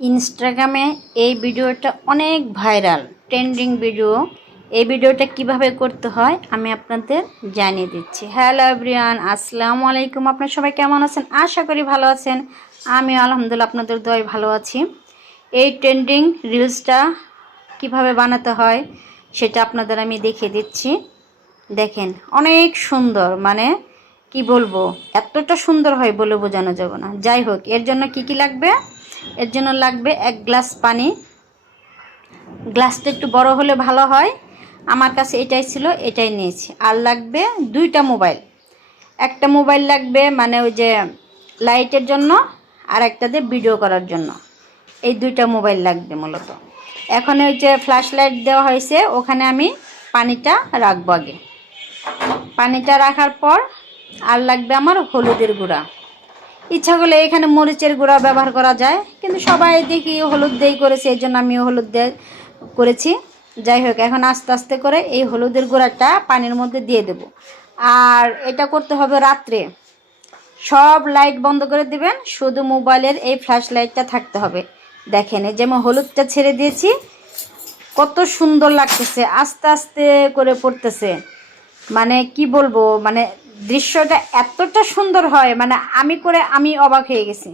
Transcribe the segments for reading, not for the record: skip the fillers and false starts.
ইনস্টাগ্রামে এই ভিডিওটা অনেক ভাইরাল ট্রেন্ডিং ভিডিও। এই ভিডিওটা কিভাবে করতে হয় আমি আপনাদের জানিয়ে দিচ্ছি। হ্যালো এভরিওয়ান, আসসালামু আলাইকুম। আপনারা সবাই কেমন আছেন? আশা করি ভালো আছেন। আমি আলহামদুলিল্লাহ আপনাদের দয়ায় ভালো আছি। এই ট্রেন্ডিং রিলসটা কিভাবে বানাতে হয় সেটা আপনাদের আমি দেখিয়ে দিচ্ছি। দেখেন, অনেক সুন্দর, মানে কি বলবো, এতটা সুন্দর হয় বলে বোঝানো যাবে না। যাই হোক, এর জন্য কি লাগবে? এর জন্য লাগবে 1 গ্লাস পানি। গ্লাসটা একটু বড় হলে ভালো হয়, আমার কাছে এটাই ছিল, এটাই নিয়েছি। আর লাগবে 2টা মোবাইল। একটা মোবাইল লাগবে মানে ওই যে লাইটের জন্য, আর একটা দিয়ে ভিডিও করার জন্য। এই 2টা মোবাইল লাগবে মূলত। এখন ওই যে ফ্ল্যাশ লাইট দেওয়া হয়েছে, ওখানে আমি পানিটা রাখবো আগে। পানিটা রাখার পর আর লাগবে আমার হলুদের গুঁড়া। ইচ্ছা করলে এখানে মরিচের গুঁড়া ব্যবহার করা যায়, কিন্তু সবাই দেখি হলুদ দিয়ে করেছে, এই জন্য আমিও হলুদ দিয়ে করেছি। যাই হোক, এখন আস্তে আস্তে করে এই হলুদের গুঁড়াটা পানির মধ্যে দিয়ে দেব। আর এটা করতে হবে রাত্রে। সব লাইট বন্ধ করে দিবেন, শুধু মোবাইলের এই ফ্ল্যাশ লাইটটা থাকতে হবে। দেখেন, এই যেমন হলুদটা ছেড়ে দিয়েছি, কত সুন্দর লাগতেছে, আস্তে আস্তে করে পড়তেছে। মানে কি বলবো, মানে দৃশ্যটা এতটা সুন্দর হয়, মানে আমি অবাক হয়ে গেছি।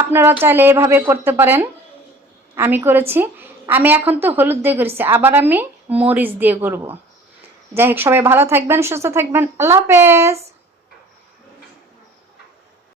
আপনারা চাইলে এভাবে করতে পারেন। আমি করেছি। আমি এখন তো হলুদ দিয়ে করেছি, আবার আমি মরিচ দিয়ে করব। যাই হোক, সবাই ভালো থাকবেন, সুস্থ থাকবেন। আল্লাহ হাফেজ।